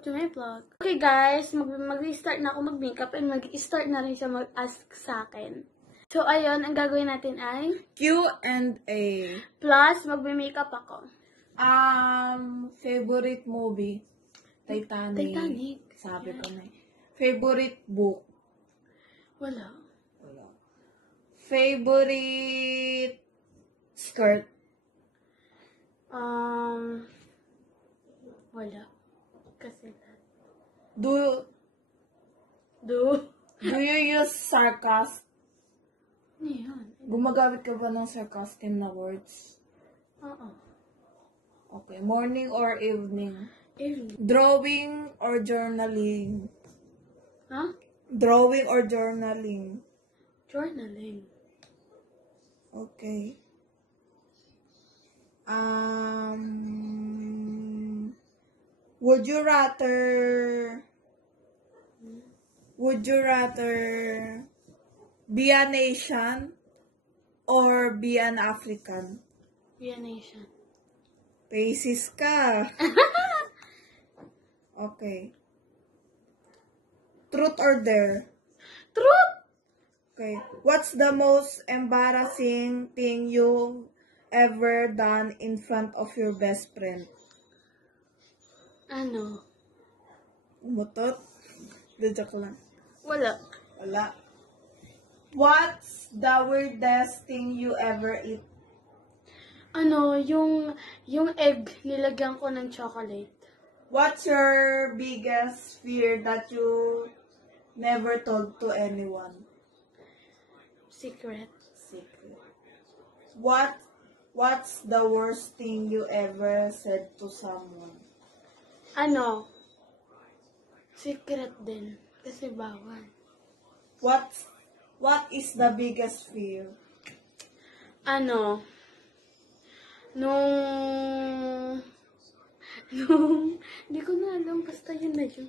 to my vlog. Okay guys, mag-restart na ako mag-makeup and mag-start na rin siya mag-ask sa akin. So ayun, ang gagawin natin ay Q&A. plus mag-makeup ako. Favorite movie? Titanic. Sabi ko na. Favorite book? Wala. Favorite skirt? Wala. Kasi Do do. you use sarcasm? Ano yun? Gumagamit ka ba ng sarcastic na words? Oo. Okay. Morning or evening? Evening. Drawing or journaling? Huh? Drawing or journaling? Journaling. Okay. Would you rather be a nation or be an African? Be a nation. Racist ka. Okay. Truth or dare? Truth! Okay. What's the most embarrassing thing you've ever done in front of your best friend? Ano? Umutot? Joke lang. Wala. Wala. What's the weirdest thing you ever eat? Ano, yung egg, nilagyan ko ng chocolate. What's your biggest fear that you never told to anyone? Secret. What's the worst thing you ever said to someone? Ano? Secret din. Kasi bawal. What is the biggest fear? Ano? Hindi ko na alam. Basta yun na yun.